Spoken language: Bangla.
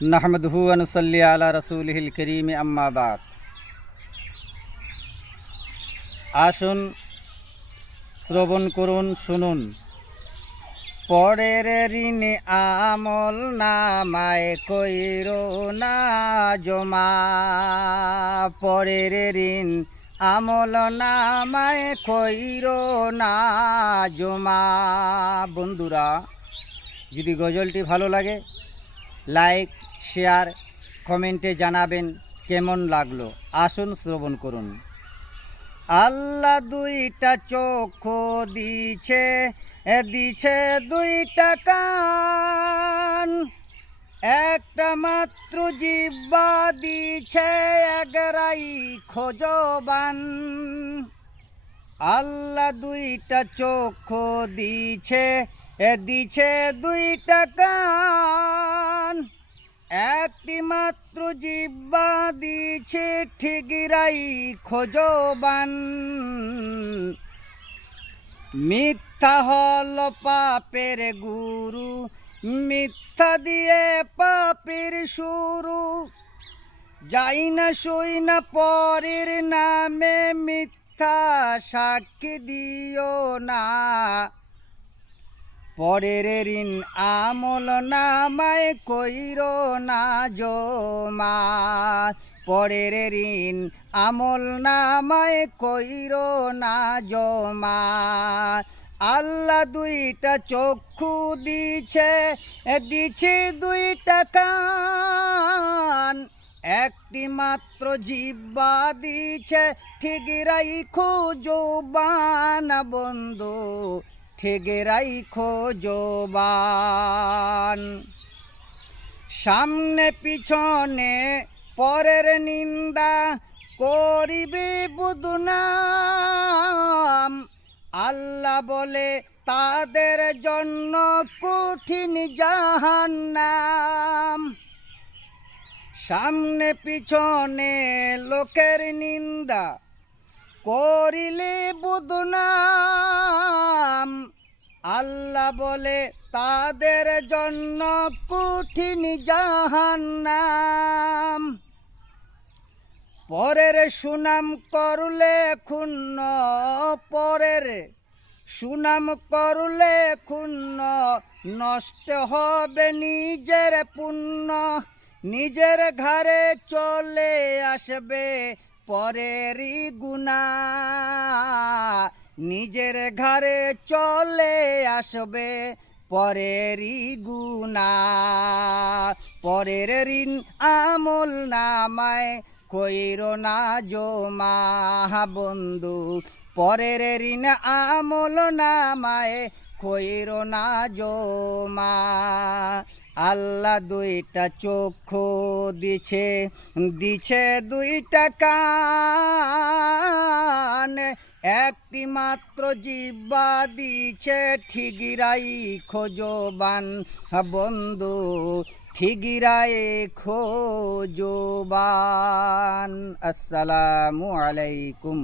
নাহমাদুহু ওয়া নুসাল্লি আলা রাসূলিহিল কারীম আম্মা বাদ। আসুন শ্রবণ করুন, শুনুন। পরের ঋণ আমল নামায় কইরো না জমা, পরের ঋণ আমল নামায় কইরো না জমা। বন্ধুরা, যদি গজলটি ভালো লাগে লাইক, শেয়ার, কমেন্টে জানাবেন কেমন লাগলো। আসুন শ্রবণ করুন। আল্লাহ দুইটা চক্ষু দিছে, দিছে দুইটা কান, একটা মাত্র জিহ্বা দিছে একরাই খোজবান। আল্লাহ দুইটা চক্ষু দিছে, দিছে দুইটা কান, একটি মাত্র জিহ্বা দিছে ঠিকরাই খোজবান। মিথ্যা হল পাপের গুরু, মিথ্যা দিয়ে পাপের শুরু। যাই না সই না পরের নামে, মিথ্যা সাক্ষী দিও না। পরের ঋণ আমল নামায় কইরো না জমা, পরের ঋণ আমল নামায় কইরো না জমা। আল্লাহ দুইটা চক্ষু দিছে, দিছে দুইটা কান, একটি মাত্র জিহ্বা দিছে ঠিকরাই খোজবান। বন্ধু, ঠিকরাই খোজবান। সামনে পিছনে পরের নিন্দা করিবে বদনাম, আল্লাহ বলে তাদের জন্য কঠিন জাহান্নাম। সামনে পিছনে লোকের নিন্দা করিলে বদনাম, আল্লাহ বলে তাদের জন্য কঠিন জাহান্নাম। পরের সুনাম করলে ক্ষুণ্ণ, পরের সুনাম করলে ক্ষুণ্ণ, নষ্ট হবে নিজের পুণ্য। নিজের ঘরে চলে আসবে পরেরই গুনাহ, নিজের ঘরে চলে আসবে পরেরই গুনাহ। পরের ঋণ আমল নামায় কইরো না জমা। বন্ধু, পরের ঋণ আমল নামায় কইরো না জমা। আল্লাহ দুইটা চক্ষু দিছে, দিছে দুইটা কান, একটি মাত্র জিহ্বা দিছে ঠিকরাই খোজবান। বন্ধু, ঠিকরাই খোজবান। আসসালামু আলাইকুম।